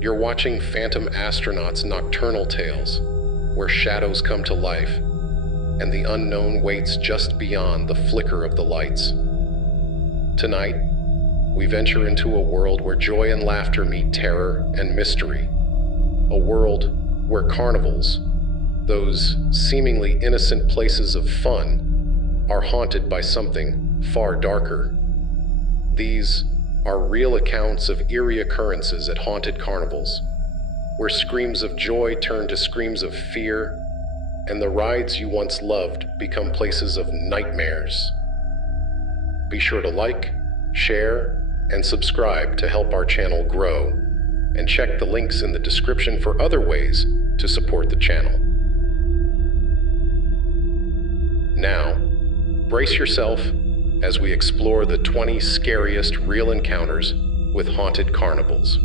You're watching Phantom Astronaut's nocturnal tales, where shadows come to life, and the unknown waits just beyond the flicker of the lights. Tonight, we venture into a world where joy and laughter meet terror and mystery. A world where carnivals, those seemingly innocent places of fun, are haunted by something far darker. These are real accounts of eerie occurrences at haunted carnivals, where screams of joy turn to screams of fear, and the rides you once loved become places of nightmares. Be sure to like, share, and subscribe to help our channel grow, and check the links in the description for other ways to support the channel. Now, brace yourself as we explore the 20 scariest real encounters with haunted carnivals.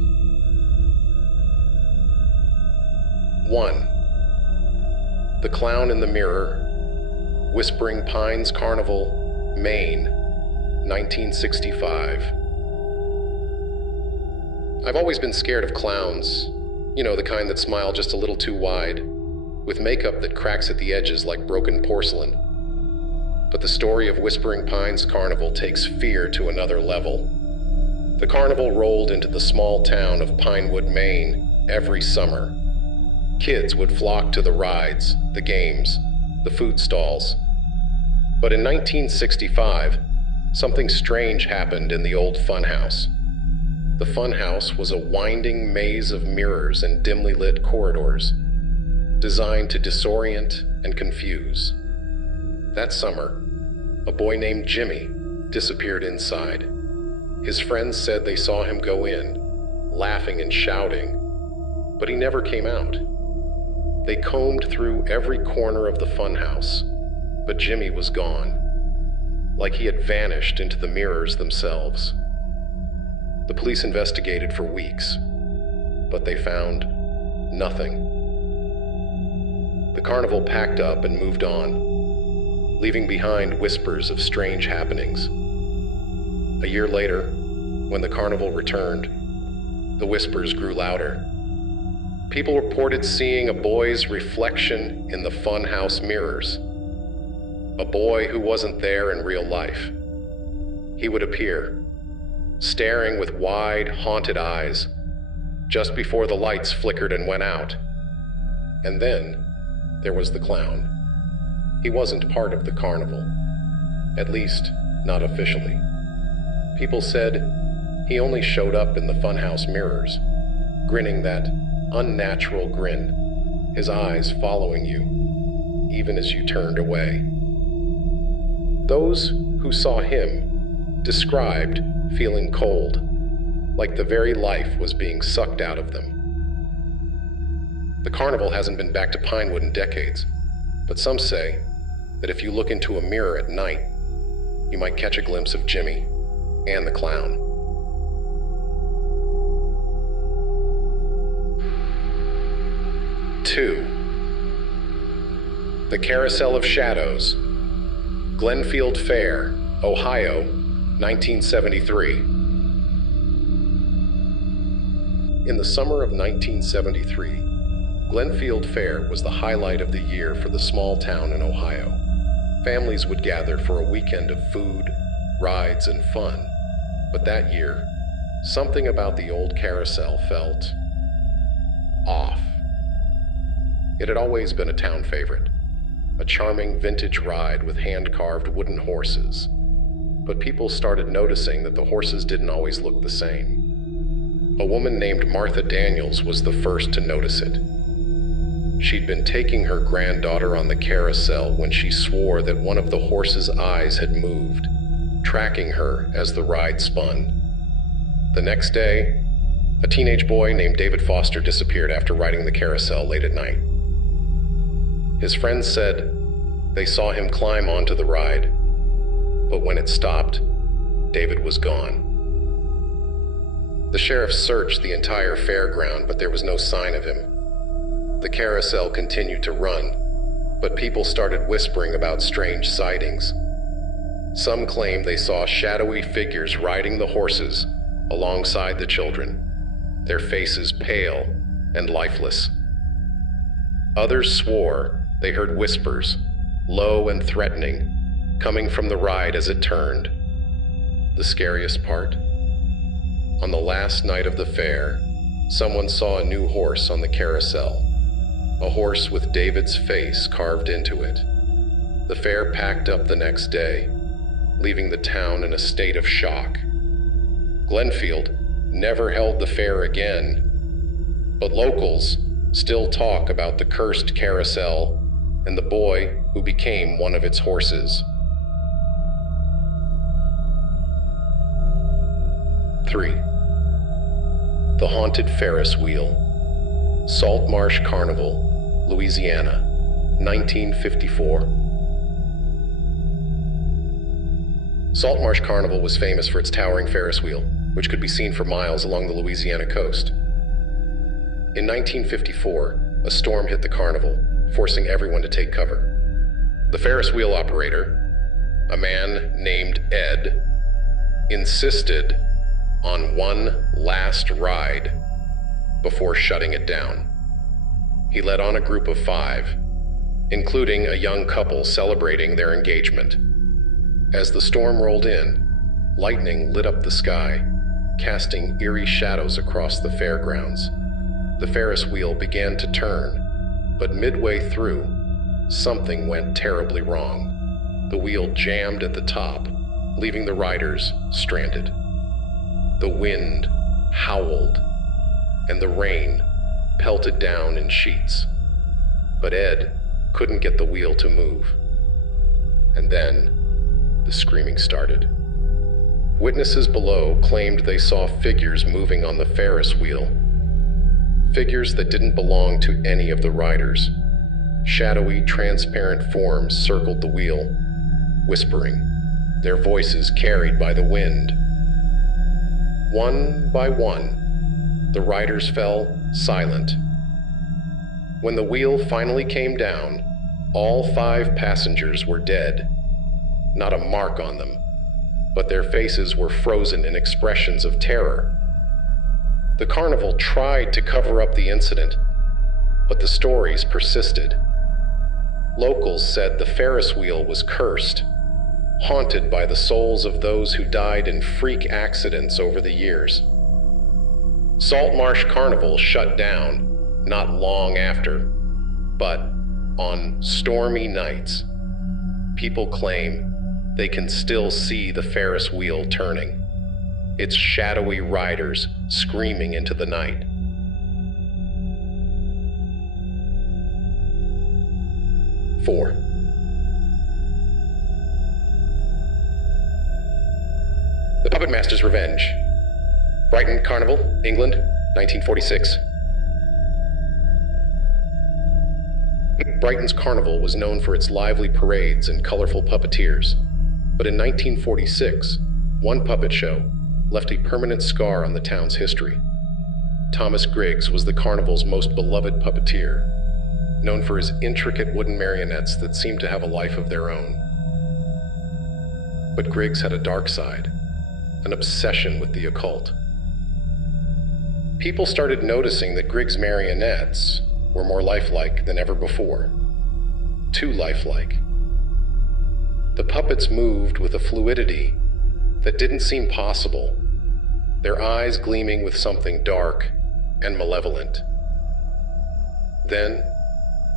1. The Clown in the Mirror, Whispering Pines Carnival, Maine, 1965. I've always been scared of clowns, the kind that smile just a little too wide, with makeup that cracks at the edges like broken porcelain. But the story of Whispering Pines Carnival takes fear to another level. The carnival rolled into the small town of Pinewood, Maine, every summer. Kids would flock to the rides, the games, the food stalls. But in 1965, something strange happened in the old funhouse. The funhouse was a winding maze of mirrors and dimly lit corridors, designed to disorient and confuse. That summer, a boy named Jimmy disappeared inside. His friends said they saw him go in, laughing and shouting, but he never came out. They combed through every corner of the funhouse, but Jimmy was gone, like he had vanished into the mirrors themselves. The police investigated for weeks, but they found nothing. The carnival packed up and moved on, leaving behind whispers of strange happenings. A year later, when the carnival returned, the whispers grew louder. People reported seeing a boy's reflection in the funhouse mirrors. A boy who wasn't there in real life. He would appear, staring with wide, haunted eyes, just before the lights flickered and went out. And then, there was the clown. He wasn't part of the carnival, at least not officially. People said he only showed up in the funhouse mirrors, grinning that unnatural grin, his eyes following you, even as you turned away. Those who saw him described feeling cold, like the very life was being sucked out of them. The carnival hasn't been back to Pinewood in decades, but some say that if you look into a mirror at night, you might catch a glimpse of Jimmy and the clown. 2. The Carousel of Shadows, Glenfield Fair, Ohio, 1973. In the summer of 1973, Glenfield Fair was the highlight of the year for the small town in Ohio. Families would gather for a weekend of food, rides, and fun. But that year, something about the old carousel felt off. It had always been a town favorite, a charming vintage ride with hand-carved wooden horses. But people started noticing that the horses didn't always look the same. A woman named Martha Daniels was the first to notice it. She'd been taking her granddaughter on the carousel when she swore that one of the horse's eyes had moved, tracking her as the ride spun. The next day, a teenage boy named David Foster disappeared after riding the carousel late at night. His friends said they saw him climb onto the ride, but when it stopped, David was gone. The sheriff searched the entire fairground, but there was no sign of him. The carousel continued to run, but people started whispering about strange sightings. Some claimed they saw shadowy figures riding the horses alongside the children. their faces pale and lifeless. Others swore they heard whispers, low and threatening, coming from the ride as it turned. The scariest part? On the last night of the fair, someone saw a new horse on the carousel, a horse with David's face carved into it. The fair packed up the next day, leaving the town in a state of shock. Glenfield never held the fair again, but locals still talk about the cursed carousel and the boy who became one of its horses. 3. The Haunted Ferris Wheel. Salt Marsh Carnival, Louisiana, 1954. Salt Marsh Carnival was famous for its towering Ferris wheel, which could be seen for miles along the Louisiana coast. In 1954, a storm hit the carnival, forcing everyone to take cover. The Ferris wheel operator, a man named Ed, insisted on one last ride before shutting it down. He led on a group of 5, including a young couple celebrating their engagement. As the storm rolled in, lightning lit up the sky, casting eerie shadows across the fairgrounds. The Ferris wheel began to turn, but midway through, something went terribly wrong. The wheel jammed at the top, leaving the riders stranded. The wind howled, and the rain pelted down in sheets. But Ed couldn't get the wheel to move. And then, the screaming started. Witnesses below claimed they saw figures moving on the Ferris wheel. Figures that didn't belong to any of the riders. Shadowy, transparent forms circled the wheel, whispering, their voices carried by the wind. One by one, the riders fell silent. When the wheel finally came down, all 5 passengers were dead. Not a mark on them, but their faces were frozen in expressions of terror. The carnival tried to cover up the incident, but the stories persisted. Locals said the Ferris wheel was cursed, haunted by the souls of those who died in freak accidents over the years. Salt Marsh Carnival shut down not long after, but on stormy nights, people claim they can still see the Ferris wheel turning, its shadowy riders screaming into the night. Four. The Puppet Master's Revenge. Brighton Carnival, England, 1946. Brighton's carnival was known for its lively parades and colorful puppeteers. But in 1946, one puppet show left a permanent scar on the town's history. Thomas Griggs was the carnival's most beloved puppeteer, known for his intricate wooden marionettes that seemed to have a life of their own. But Griggs had a dark side, an obsession with the occult. People started noticing that Griggs' marionettes were more lifelike than ever before. Too lifelike. The puppets moved with a fluidity that didn't seem possible, their eyes gleaming with something dark and malevolent. Then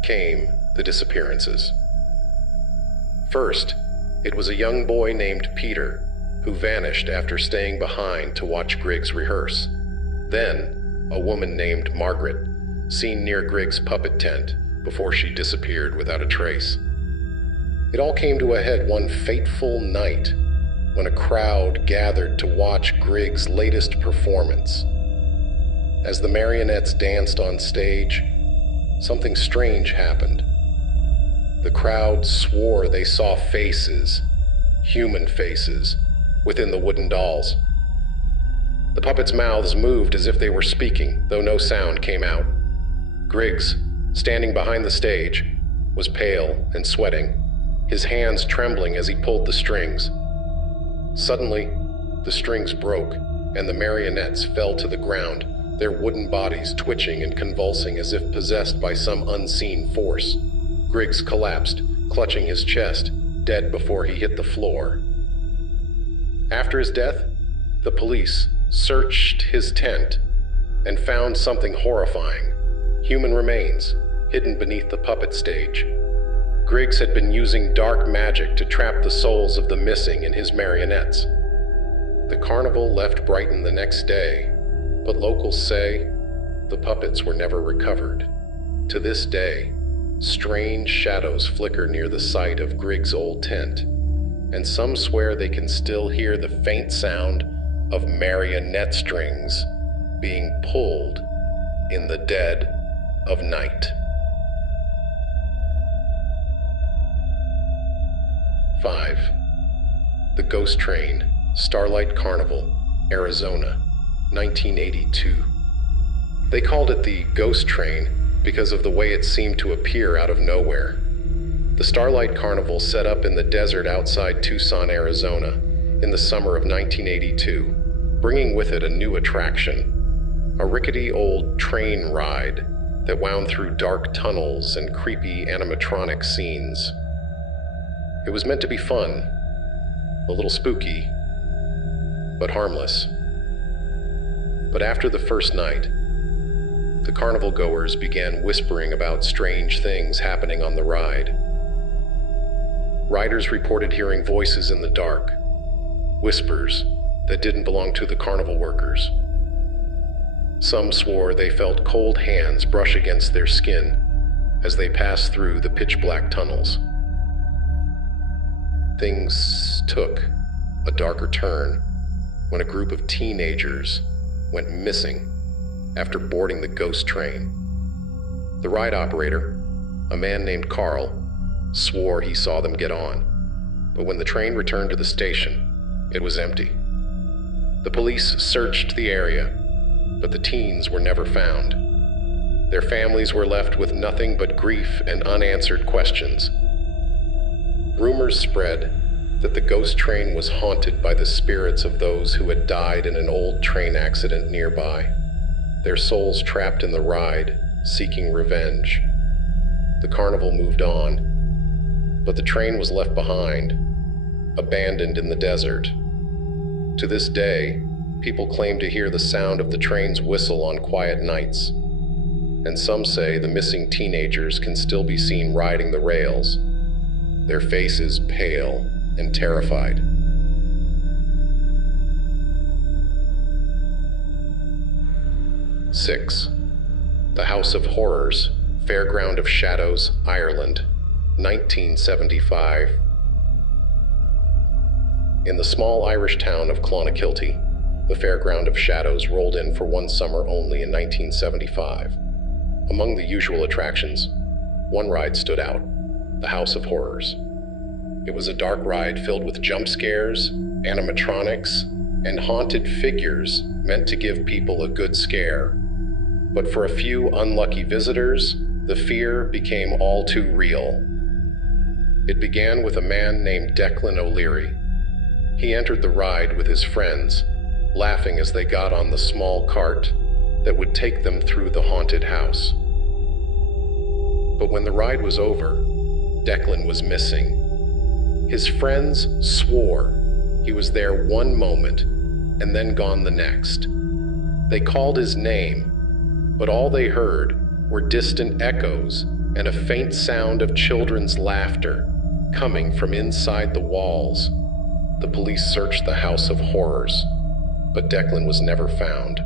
came the disappearances. First, it was a young boy named Peter who vanished after staying behind to watch Griggs rehearse. Then, a woman named Margaret, seen near Griggs' puppet tent before she disappeared without a trace. It all came to a head one fateful night when a crowd gathered to watch Griggs' latest performance. As the marionettes danced on stage, something strange happened. The crowd swore they saw faces, human faces, within the wooden dolls. The puppets' mouths moved as if they were speaking, though no sound came out. Griggs, standing behind the stage, was pale and sweating, his hands trembling as he pulled the strings. Suddenly, the strings broke, and the marionettes fell to the ground, their wooden bodies twitching and convulsing as if possessed by some unseen force. Griggs collapsed, clutching his chest, dead before he hit the floor. After his death, the police searched his tent and found something horrifying: human remains hidden beneath the puppet stage. Griggs had been using dark magic to trap the souls of the missing in his marionettes. The carnival left Brighton the next day, but locals say the puppets were never recovered. To this day, strange shadows flicker near the site of Griggs' old tent, and some swear they can still hear the faint sound of marionette strings being pulled in the dead of night. 5. The Ghost Train, Starlight Carnival, Arizona, 1982. They called it the Ghost Train because of the way it seemed to appear out of nowhere. The Starlight Carnival set up in the desert outside Tucson, Arizona, in the summer of 1982, bringing with it a new attraction: a rickety old train ride that wound through dark tunnels and creepy animatronic scenes. It was meant to be fun, a little spooky, but harmless. But after the first night, the carnival goers began whispering about strange things happening on the ride. Riders reported hearing voices in the dark, whispers that didn't belong to the carnival workers. Some swore they felt cold hands brush against their skin as they passed through the pitch-black tunnels. Things took a darker turn when a group of teenagers went missing after boarding the ghost train. The ride operator, a man named Carl, swore he saw them get on, but when the train returned to the station, it was empty. The police searched the area, but the teens were never found. Their families were left with nothing but grief and unanswered questions. Rumors spread that the ghost train was haunted by the spirits of those who had died in an old train accident nearby, their souls trapped in the ride, seeking revenge. The carnival moved on, but the train was left behind, abandoned in the desert. To this day, people claim to hear the sound of the train's whistle on quiet nights, and some say the missing teenagers can still be seen riding the rails, their faces pale and terrified. Six. The House of Horrors, Fairground of Shadows, Ireland, 1975. In the small Irish town of Clonakilty, the Fairground of Shadows rolled in for one summer only in 1975. Among the usual attractions, one ride stood out: the House of Horrors. It was a dark ride filled with jump scares, animatronics, and haunted figures meant to give people a good scare. But for a few unlucky visitors, the fear became all too real. It began with a man named Declan O'Leary. He entered the ride with his friends, laughing as they got on the small cart that would take them through the haunted house. But when the ride was over, Declan was missing. His friends swore he was there one moment and then gone the next. They called his name, but all they heard were distant echoes and a faint sound of children's laughter coming from inside the walls. The police searched the House of Horrors, but Declan was never found.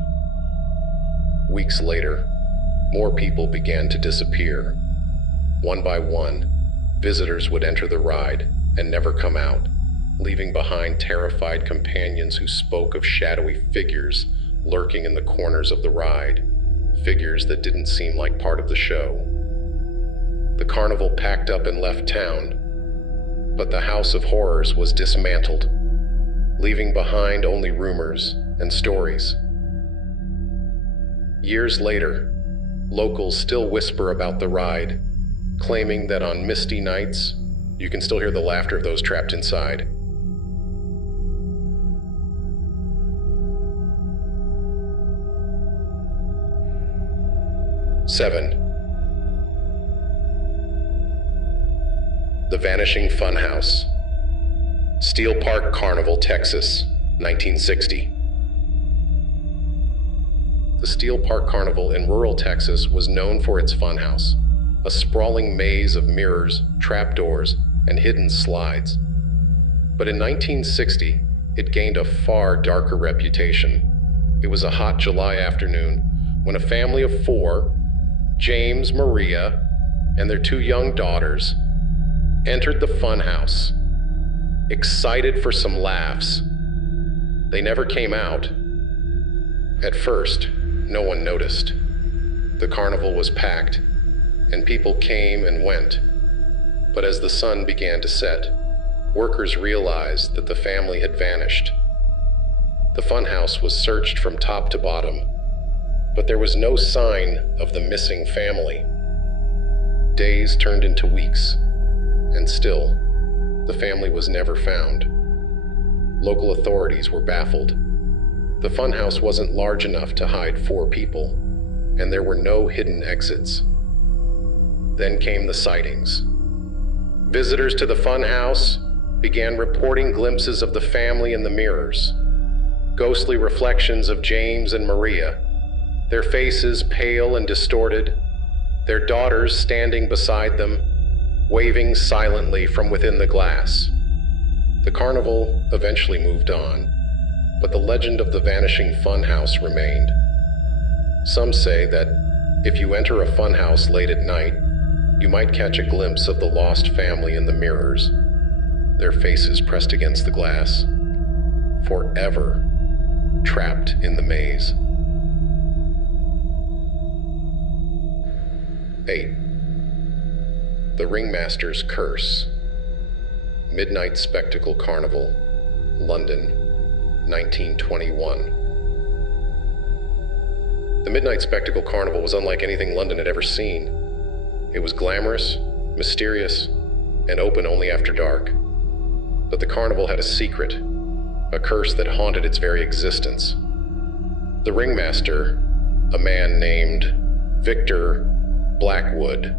Weeks later, more people began to disappear. One by one, visitors would enter the ride and never come out, leaving behind terrified companions who spoke of shadowy figures lurking in the corners of the ride, figures that didn't seem like part of the show. The carnival packed up and left town, but the House of Horrors was dismantled, leaving behind only rumors and stories. Years later, locals still whisper about the ride, claiming that on misty nights, you can still hear the laughter of those trapped inside. 7. The Vanishing Funhouse. Steel Park Carnival, Texas, 1960. The Steel Park Carnival in rural Texas was known for its funhouse, a sprawling maze of mirrors, trapdoors, and hidden slides. But in 1960, it gained a far darker reputation. It was a hot July afternoon when a family of 4, James, Maria, and their 2 young daughters, entered the funhouse, excited for some laughs. They never came out. At first, no one noticed. The carnival was packed, and people came and went. But as the sun began to set, workers realized that the family had vanished. The funhouse was searched from top to bottom, but there was no sign of the missing family. Days turned into weeks, and still, the family was never found. Local authorities were baffled. The funhouse wasn't large enough to hide 4 people, and there were no hidden exits. Then came the sightings. Visitors to the funhouse began reporting glimpses of the family in the mirrors, ghostly reflections of James and Maria, their faces pale and distorted, their daughters standing beside them, waving silently from within the glass. The carnival eventually moved on, but the legend of the vanishing funhouse remained. Some say that if you enter a funhouse late at night, you might catch a glimpse of the lost family in the mirrors, their faces pressed against the glass, forever trapped in the maze. 8. The Ringmaster's Curse. Midnight Spectacle Carnival, London, 1921. The Midnight Spectacle Carnival was unlike anything London had ever seen. It was glamorous, mysterious, and open only after dark. But the carnival had a secret, a curse that haunted its very existence. The ringmaster, a man named Victor Blackwood,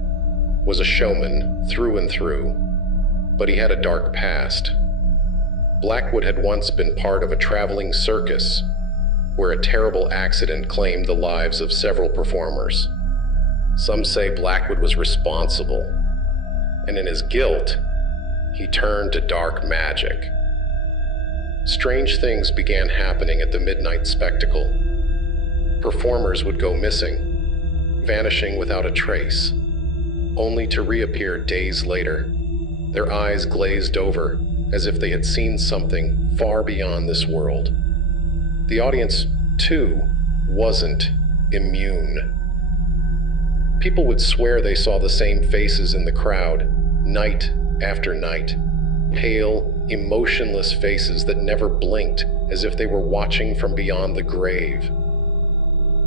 was a showman through and through, but he had a dark past. Blackwood had once been part of a traveling circus where a terrible accident claimed the lives of several performers. Some say Blackwood was responsible, and in his guilt, he turned to dark magic. Strange things began happening at the Midnight Spectacle. Performers would go missing, vanishing without a trace, only to reappear days later, their eyes glazed over as if they had seen something far beyond this world. The audience, too, wasn't immune. People would swear they saw the same faces in the crowd, night after night, pale, emotionless faces that never blinked, as if they were watching from beyond the grave.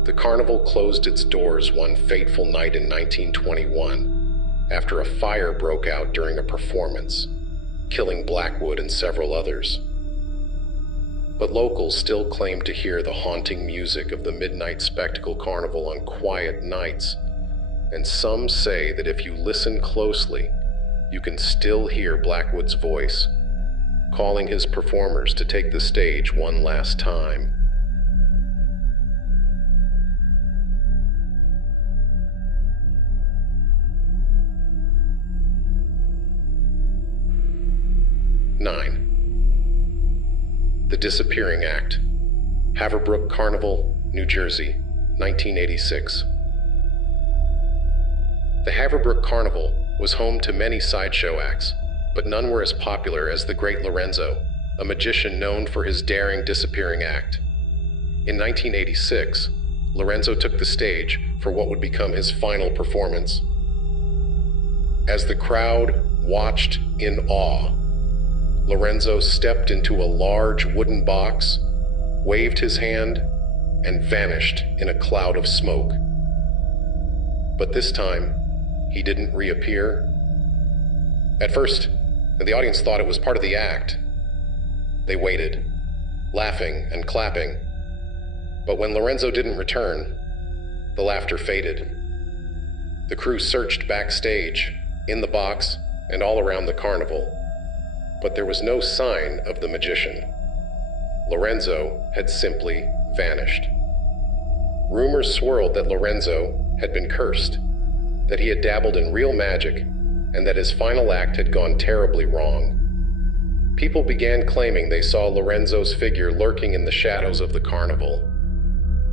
The carnival closed its doors one fateful night in 1921, after a fire broke out during a performance, killing Blackwood and several others. But locals still claim to hear the haunting music of the Midnight Spectacle Carnival on quiet nights, and some say that if you listen closely, you can still hear Blackwood's voice, calling his performers to take the stage one last time. The Disappearing Act. Haverbrook Carnival, New Jersey, 1986. The Haverbrook Carnival was home to many sideshow acts, but none were as popular as the Great Lorenzo, a magician known for his daring disappearing act. In 1986, Lorenzo took the stage for what would become his final performance. As the crowd watched in awe, Lorenzo stepped into a large wooden box, waved his hand, and vanished in a cloud of smoke. But this time, he didn't reappear. At first, the audience thought it was part of the act. They waited, laughing and clapping. But when Lorenzo didn't return, the laughter faded, The crew searched backstage, in the box, and all around the carnival, but there was no sign of the magician. Lorenzo had simply vanished. Rumors swirled that Lorenzo had been cursed, that he had dabbled in real magic, and that his final act had gone terribly wrong. People began claiming they saw Lorenzo's figure lurking in the shadows of the carnival,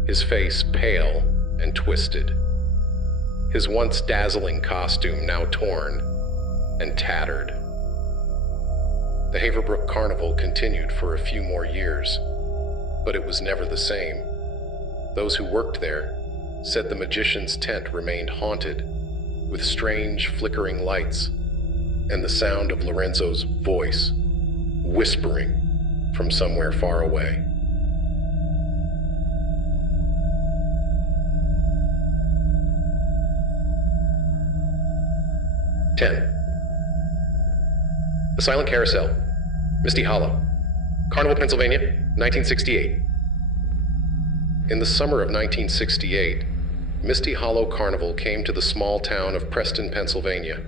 his face pale and twisted, his once dazzling costume now torn and tattered. The Haverbrook Carnival continued for a few more years, but it was never the same. Those who worked there said the magician's tent remained haunted, with strange flickering lights and the sound of Lorenzo's voice whispering from somewhere far away. The Silent Carousel, Misty Hollow, Carnival, Pennsylvania, 1968. In the summer of 1968, Misty Hollow Carnival came to the small town of Preston, Pennsylvania.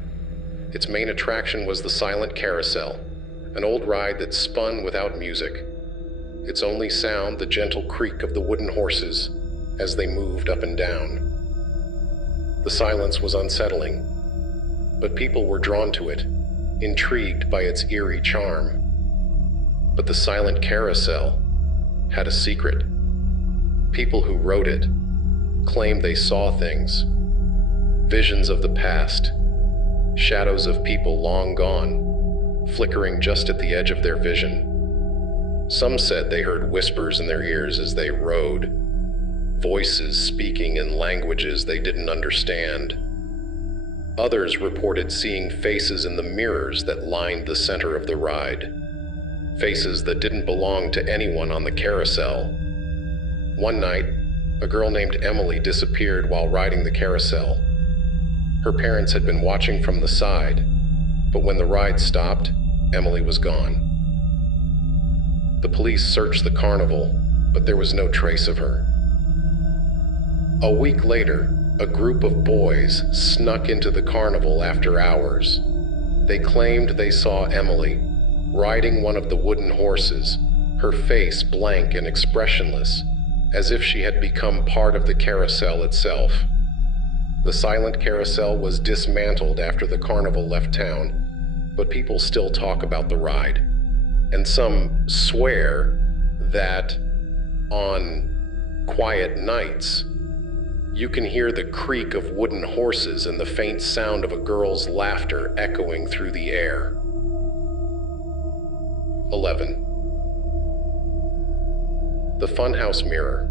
Its main attraction was the Silent Carousel, an old ride that spun without music. Its only sound, the gentle creak of the wooden horses as they moved up and down. The silence was unsettling, but people were drawn to it, intrigued by its eerie charm. But the Silent Carousel had a secret. People who rode it claimed they saw things, visions of the past, shadows of people long gone, flickering just at the edge of their vision. Some said they heard whispers in their ears as they rode, voices speaking in languages they didn't understand. Others reported seeing faces in the mirrors that lined the center of the ride, faces that didn't belong to anyone on the carousel. One night, a girl named Emily disappeared while riding the carousel. Her parents had been watching from the side, but when the ride stopped, Emily was gone. The police searched the carnival, but there was no trace of her. A week later, a group of boys snuck into the carnival after hours. They claimed they saw Emily riding one of the wooden horses, her face blank and expressionless, as if she had become part of the carousel itself. The Silent Carousel was dismantled after the carnival left town, but people still talk about the ride. And some swear that on quiet nights, you can hear the creak of wooden horses and the faint sound of a girl's laughter echoing through the air. 11. The Funhouse Mirror,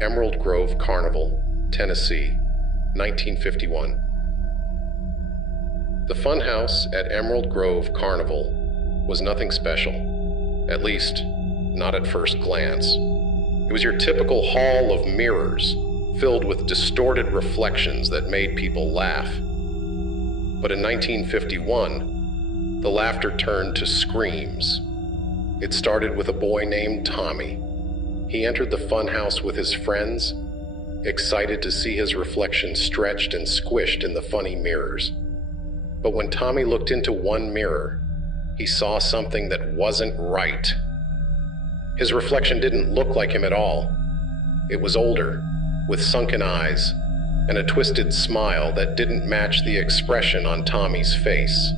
Emerald Grove Carnival, Tennessee, 1951. The funhouse at Emerald Grove Carnival was nothing special, at least not at first glance. It was your typical hall of mirrors, filled with distorted reflections that made people laugh. But in 1951, the laughter turned to screams. It started with a boy named Tommy. He entered the funhouse with his friends, excited to see his reflection stretched and squished in the funny mirrors. But when Tommy looked into one mirror, he saw something that wasn't right. His reflection didn't look like him at all. It was older, with sunken eyes, and a twisted smile that didn't match the expression on Tommy's face.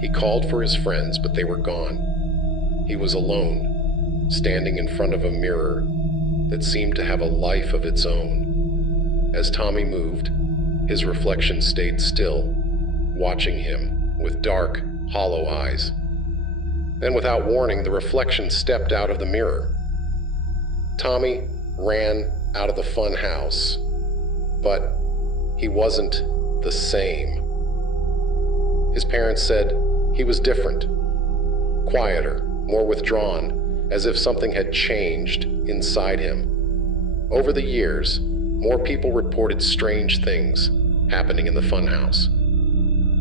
He called for his friends, but they were gone. He was alone, standing in front of a mirror that seemed to have a life of its own. As Tommy moved, his reflection stayed still, watching him with dark, hollow eyes. Then, without warning, the reflection stepped out of the mirror. Tommy ran out of the fun house, but he wasn't the same. His parents said he was different, quieter, more withdrawn, as if something had changed inside him. Over the years, more people reported strange things happening in the funhouse.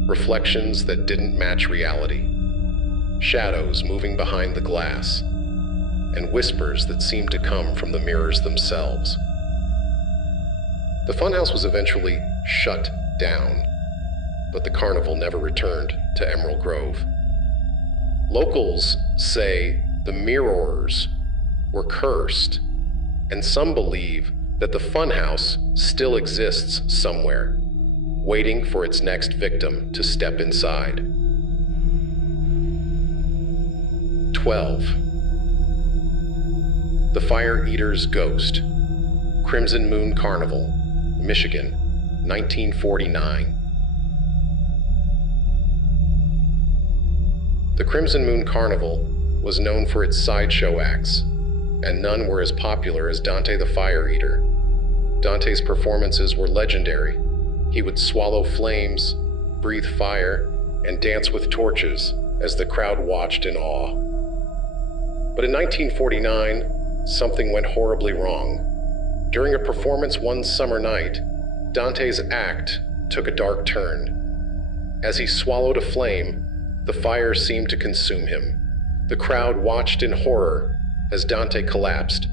Reflections that didn't match reality, shadows moving behind the glass, and whispers that seemed to come from the mirrors themselves. The funhouse was eventually shut down, but the carnival never returned to Emerald Grove. Locals say the mirrors were cursed, and some believe that the funhouse still exists somewhere, waiting for its next victim to step inside. 12. The Fire Eater's Ghost. Crimson Moon Carnival, Michigan, 1949. The Crimson Moon Carnival was known for its sideshow acts, and none were as popular as Dante the Fire Eater. Dante's performances were legendary. He would swallow flames, breathe fire, and dance with torches as the crowd watched in awe. But in 1949, something went horribly wrong. During a performance one summer night, Dante's act took a dark turn. As he swallowed a flame, the fire seemed to consume him. The crowd watched in horror as Dante collapsed,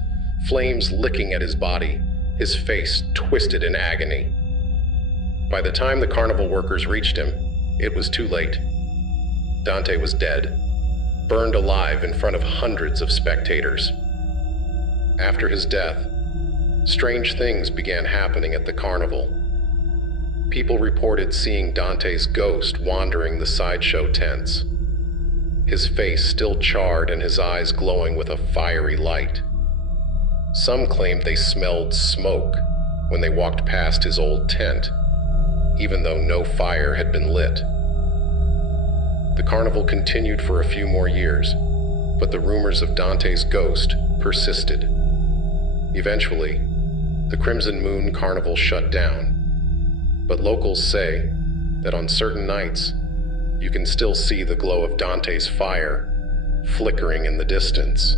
flames licking at his body, his face twisted in agony. By the time the carnival workers reached him, it was too late. Dante was dead, burned alive in front of hundreds of spectators. After his death, strange things began happening at the carnival. People reported seeing Dante's ghost wandering the sideshow tents, his face still charred and his eyes glowing with a fiery light. Some claimed they smelled smoke when they walked past his old tent, even though no fire had been lit. The carnival continued for a few more years, but the rumors of Dante's ghost persisted. Eventually, the Crimson Moon Carnival shut down, but locals say that on certain nights, you can still see the glow of Dante's fire flickering in the distance.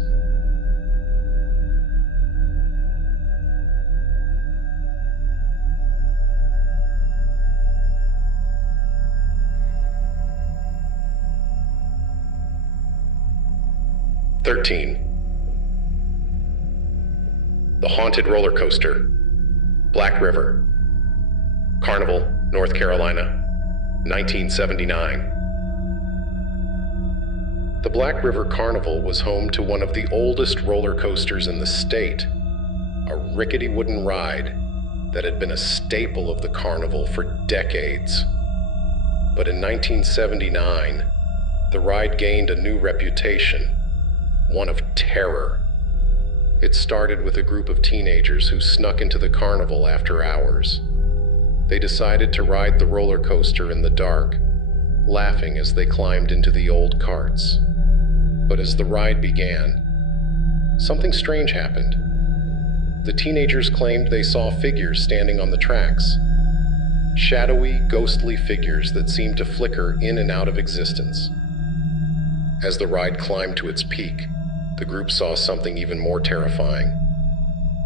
The Haunted Roller Coaster, Black River, Carnival, North Carolina, 1979. The Black River Carnival was home to one of the oldest roller coasters in the state, a rickety wooden ride that had been a staple of the carnival for decades. But in 1979, the ride gained a new reputation, one of terror. It started with a group of teenagers who snuck into the carnival after hours. They decided to ride the roller coaster in the dark, laughing as they climbed into the old carts. But as the ride began, something strange happened. The teenagers claimed they saw figures standing on the tracks. Shadowy, ghostly figures that seemed to flicker in and out of existence. As the ride climbed to its peak, the group saw something even more terrifying.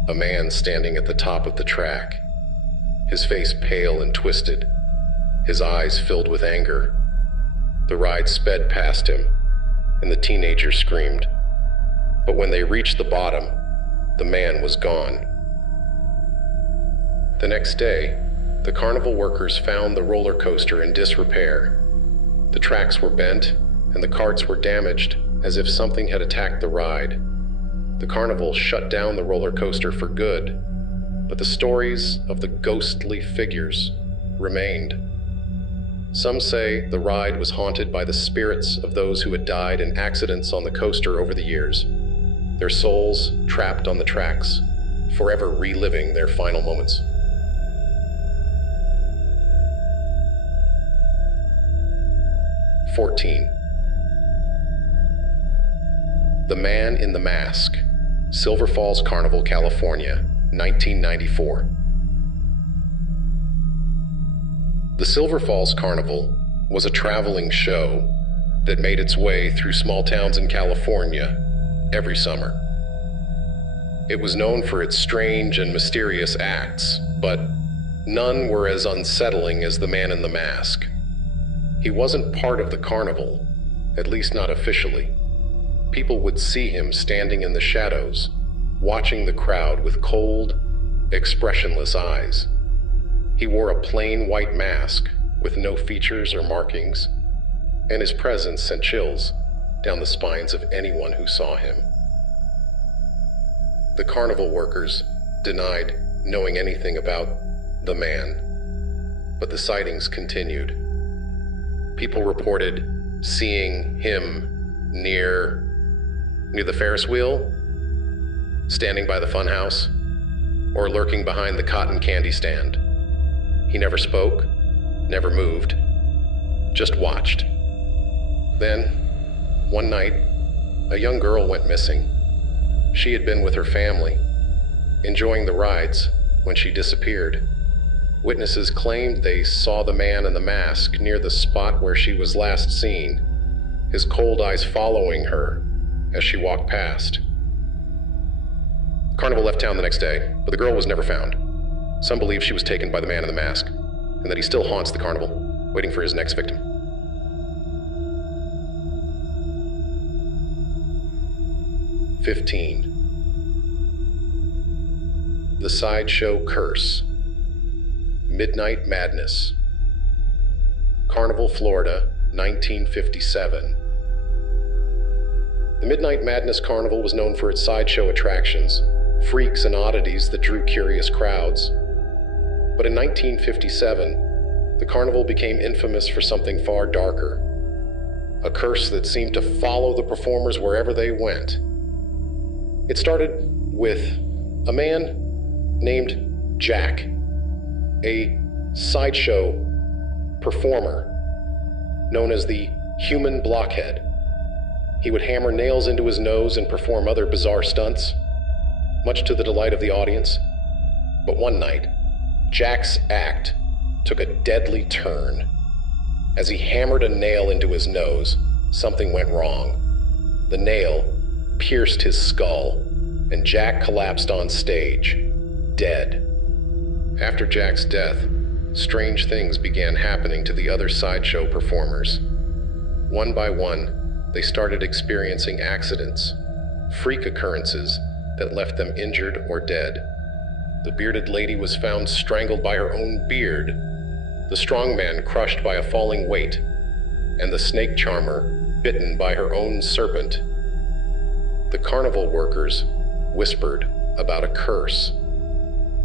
A man standing at the top of the track, his face pale and twisted, his eyes filled with anger. The ride sped past him, and the teenagers screamed. But when they reached the bottom, the man was gone. The next day, the carnival workers found the roller coaster in disrepair. The tracks were bent, and the carts were damaged, as if something had attacked the ride. The carnival shut down the roller coaster for good, but the stories of the ghostly figures remained. Some say the ride was haunted by the spirits of those who had died in accidents on the coaster over the years, their souls trapped on the tracks, forever reliving their final moments. The Man in the Mask, Silver Falls Carnival, California, 1994. The Silver Falls Carnival was a traveling show that made its way through small towns in California every summer. It was known for its strange and mysterious acts, but none were as unsettling as the Man in the Mask. He wasn't part of the carnival, at least not officially. People would see him standing in the shadows, watching the crowd with cold, expressionless eyes. He wore a plain white mask with no features or markings, and his presence sent chills down the spines of anyone who saw him. The carnival workers denied knowing anything about the man, but the sightings continued. People reported seeing him near the Ferris wheel, standing by the funhouse, or lurking behind the cotton candy stand. He never spoke, never moved, just watched. Then, one night, a young girl went missing. She had been with her family, enjoying the rides, when she disappeared. Witnesses claimed they saw the man in the mask near the spot where she was last seen, his cold eyes following her as she walked past. Carnival left town the next day, but the girl was never found. Some believe she was taken by the man in the mask, and that he still haunts the carnival, waiting for his next victim. "15. The Sideshow Curse. Midnight Madness. Carnival, Florida, 1957. The Midnight Madness Carnival was known for its sideshow attractions, freaks and oddities that drew curious crowds. But in 1957, the carnival became infamous for something far darker. A curse that seemed to follow the performers wherever they went. It started with a man named Jack, a sideshow performer known as the Human Blockhead. He would hammer nails into his nose and perform other bizarre stunts, much to the delight of the audience. But one night, Jack's act took a deadly turn. As he hammered a nail into his nose, something went wrong. The nail pierced his skull, and Jack collapsed on stage, dead. After Jack's death, strange things began happening to the other sideshow performers. One by one, they started experiencing accidents, freak occurrences that left them injured or dead. The bearded lady was found strangled by her own beard, the strong man crushed by a falling weight, and the snake charmer bitten by her own serpent. The carnival workers whispered about a curse,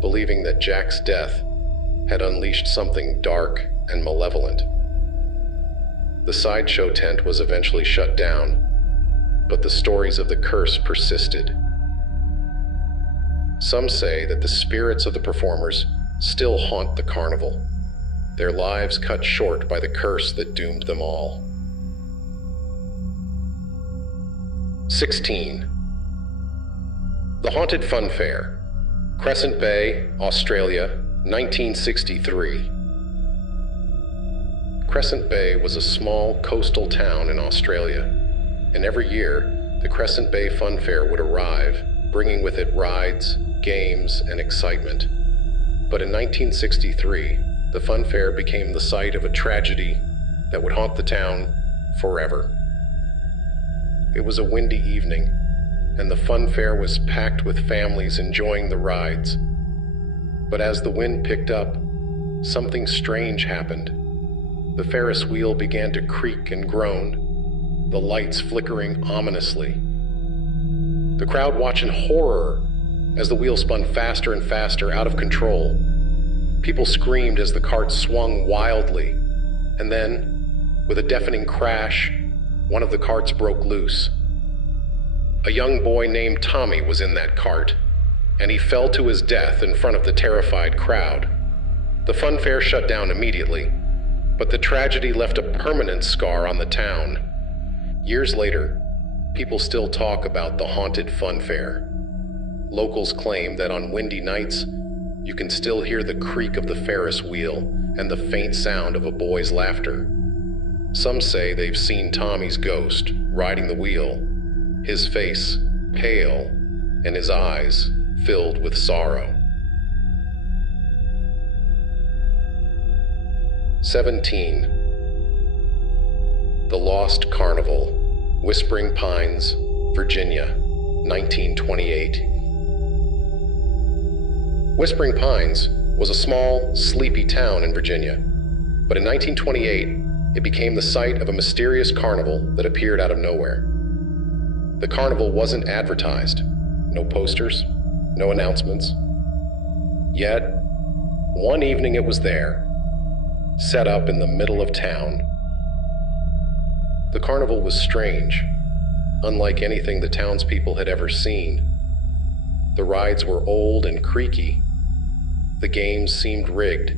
believing that Jack's death had unleashed something dark and malevolent. The sideshow tent was eventually shut down, but the stories of the curse persisted. Some say that the spirits of the performers still haunt the carnival, their lives cut short by the curse that doomed them all. 16. The Haunted Fun Fair, Crescent Bay, Australia, 1963. Crescent Bay was a small coastal town in Australia, and every year, the Crescent Bay Fun Fair would arrive, bringing with it rides, games, and excitement. But in 1963, the fun fair became the site of a tragedy that would haunt the town forever. It was a windy evening, and the fun fair was packed with families enjoying the rides. But as the wind picked up, something strange happened. The Ferris wheel began to creak and groan, the lights flickering ominously. The crowd watched in horror as the wheel spun faster and faster, out of control. People screamed as the cart swung wildly, and then, with a deafening crash, one of the carts broke loose. A young boy named Tommy was in that cart, and he fell to his death in front of the terrified crowd. The fun fair shut down immediately, but the tragedy left a permanent scar on the town. Years later, people still talk about the haunted fun fair. Locals claim that on windy nights, you can still hear the creak of the Ferris wheel and the faint sound of a boy's laughter. Some say they've seen Tommy's ghost riding the wheel, his face pale and his eyes filled with sorrow. 17. The Lost Carnival, Whispering Pines, Virginia, 1928. Whispering Pines was a small, sleepy town in Virginia, but in 1928, it became the site of a mysterious carnival that appeared out of nowhere. The carnival wasn't advertised. No posters, no announcements. Yet, one evening it was there, set up in the middle of town. The carnival was strange, unlike anything the townspeople had ever seen. The rides were old and creaky, the games seemed rigged,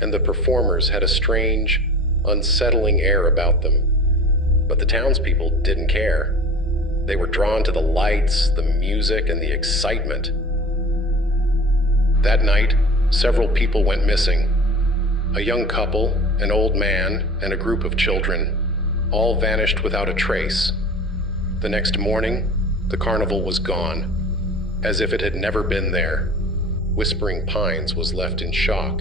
and the performers had a strange, unsettling air about them. But the townspeople didn't care. They were drawn to the lights, the music, and the excitement. That night, several people went missing. A young couple, an old man, and a group of children, all vanished without a trace. The next morning, the carnival was gone, as if it had never been there. Whispering Pines was left in shock.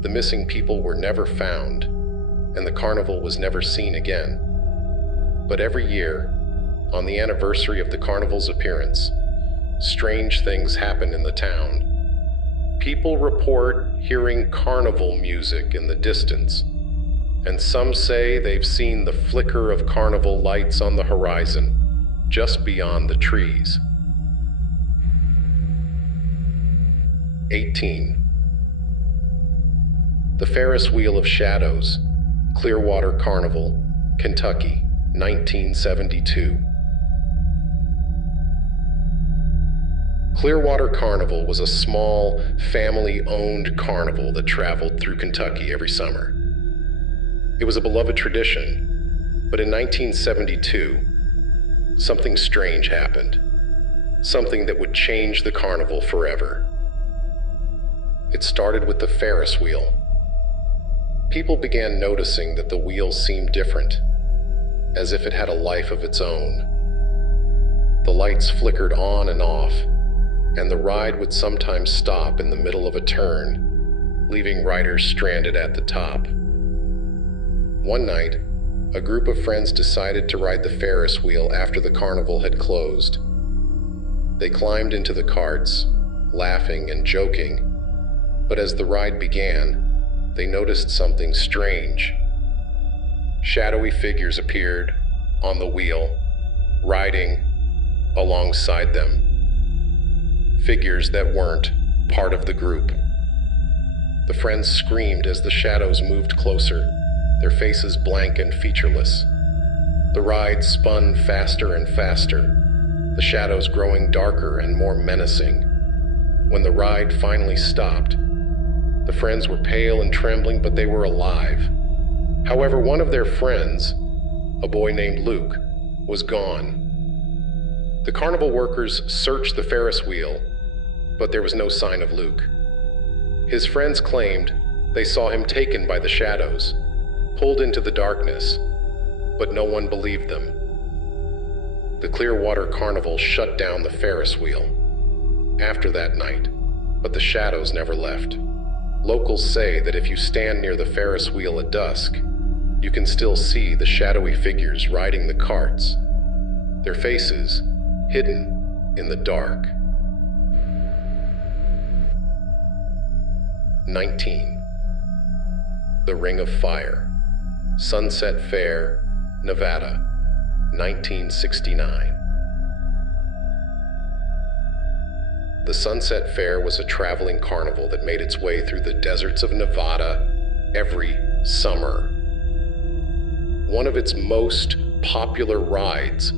The missing people were never found, and the carnival was never seen again. But every year, on the anniversary of the carnival's appearance, strange things happen in the town. People report hearing carnival music in the distance, and some say they've seen the flicker of carnival lights on the horizon, just beyond the trees. 18. The Ferris Wheel of Shadows, Clearwater Carnival, Kentucky, 1972. Clearwater Carnival was a small, family-owned carnival that traveled through Kentucky every summer. It was a beloved tradition, but in 1972, something strange happened. Something that would change the carnival forever. It started with the Ferris wheel. People began noticing that the wheel seemed different, as if it had a life of its own. The lights flickered on and off, and the ride would sometimes stop in the middle of a turn, leaving riders stranded at the top. One night, a group of friends decided to ride the Ferris wheel after the carnival had closed. They climbed into the carts, laughing and joking, but as the ride began, they noticed something strange. Shadowy figures appeared on the wheel, riding alongside them. Figures that weren't part of the group. The friends screamed as the shadows moved closer, their faces blank and featureless. The ride spun faster and faster, the shadows growing darker and more menacing. When the ride finally stopped, the friends were pale and trembling, but they were alive. However, one of their friends, a boy named Luke, was gone. The carnival workers searched the Ferris wheel, but there was no sign of Luke. His friends claimed they saw him taken by the shadows, pulled into the darkness, but no one believed them. The Clearwater Carnival shut down the Ferris wheel after that night, but the shadows never left. Locals say that if you stand near the Ferris wheel at dusk, you can still see the shadowy figures riding the carts, their faces hidden in the dark. 19. The Ring of Fire, Sunset Fair, Nevada, 1969. The Sunset Fair was a traveling carnival that made its way through the deserts of Nevada every summer. One of its most popular rides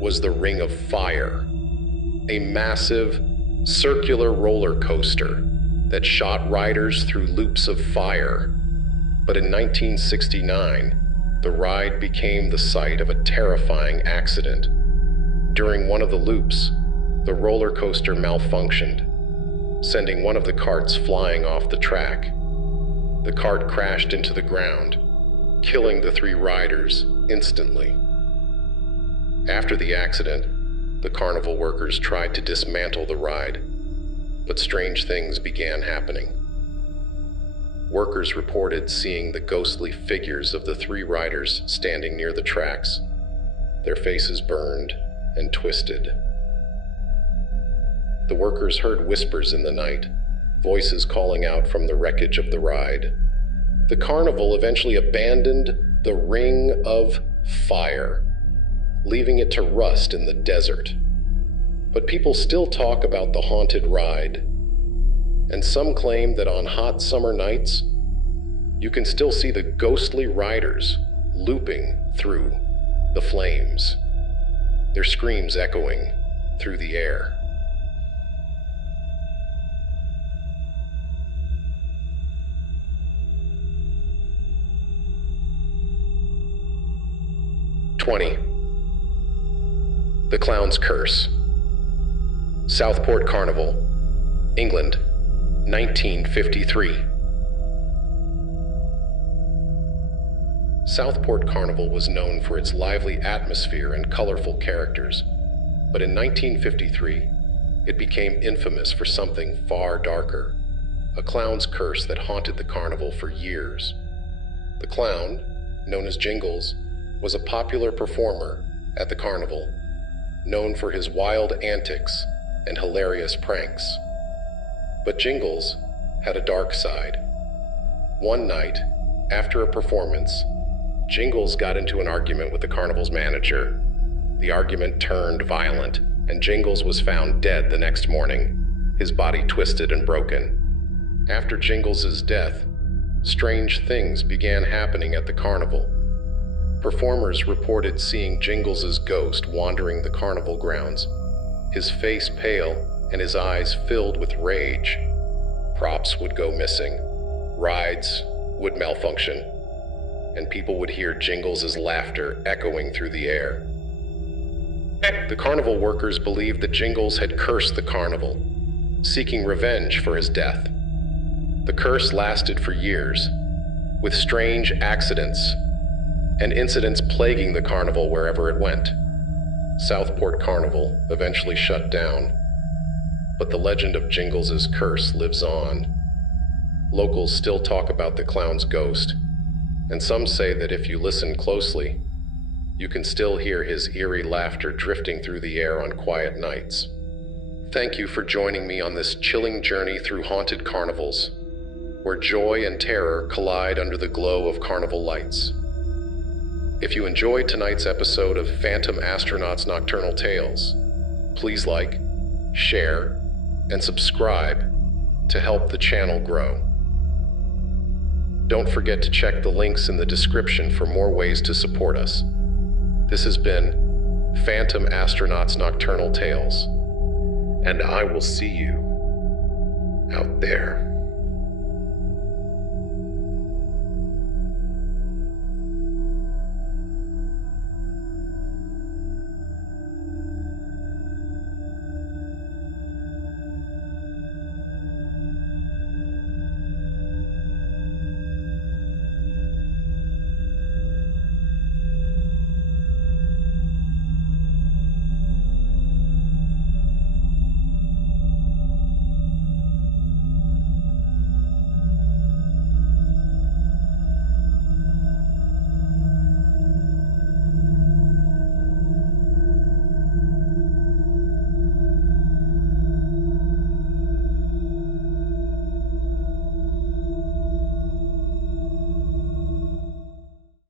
was the Ring of Fire, a massive, circular roller coaster that shot riders through loops of fire. But in 1969, the ride became the site of a terrifying accident. During one of the loops, the roller coaster malfunctioned, sending one of the carts flying off the track. The cart crashed into the ground, killing the 3 riders instantly. After the accident, the carnival workers tried to dismantle the ride, but strange things began happening. Workers reported seeing the ghostly figures of the 3 riders standing near the tracks, their faces burned and twisted. The workers heard whispers in the night, voices calling out from the wreckage of the ride. The carnival eventually abandoned the Ring of Fire, leaving it to rust in the desert. But people still talk about the haunted ride, and some claim that on hot summer nights, you can still see the ghostly riders looping through the flames, their screams echoing through the air. The Clown's Curse. Southport Carnival, England, 1953. Southport Carnival was known for its lively atmosphere and colorful characters, but in 1953, it became infamous for something far darker, a clown's curse that haunted the carnival for years. The clown, known as Jingles, was a popular performer at the carnival, known for his wild antics and hilarious pranks. But Jingles had a dark side. One night, after a performance, Jingles got into an argument with the carnival's manager. The argument turned violent, and Jingles was found dead the next morning, his body twisted and broken. After Jingles' death, strange things began happening at the carnival. Performers reported seeing Jingles' ghost wandering the carnival grounds, his face pale and his eyes filled with rage. Props would go missing, rides would malfunction, and people would hear Jingles' laughter echoing through the air. The carnival workers believed that Jingles had cursed the carnival, seeking revenge for his death. The curse lasted for years, with strange accidents and incidents plaguing the carnival wherever it went. Southport Carnival eventually shut down, but the legend of Jingles' curse lives on. Locals still talk about the clown's ghost, and some say that if you listen closely, you can still hear his eerie laughter drifting through the air on quiet nights. Thank you for joining me on this chilling journey through haunted carnivals, where joy and terror collide under the glow of carnival lights. If you enjoyed tonight's episode of Phantom Astronaut's Nocturnal Tales, please like, share, and subscribe to help the channel grow. Don't forget to check the links in the description for more ways to support us. This has been Phantom Astronaut's Nocturnal Tales, and I will see you out there.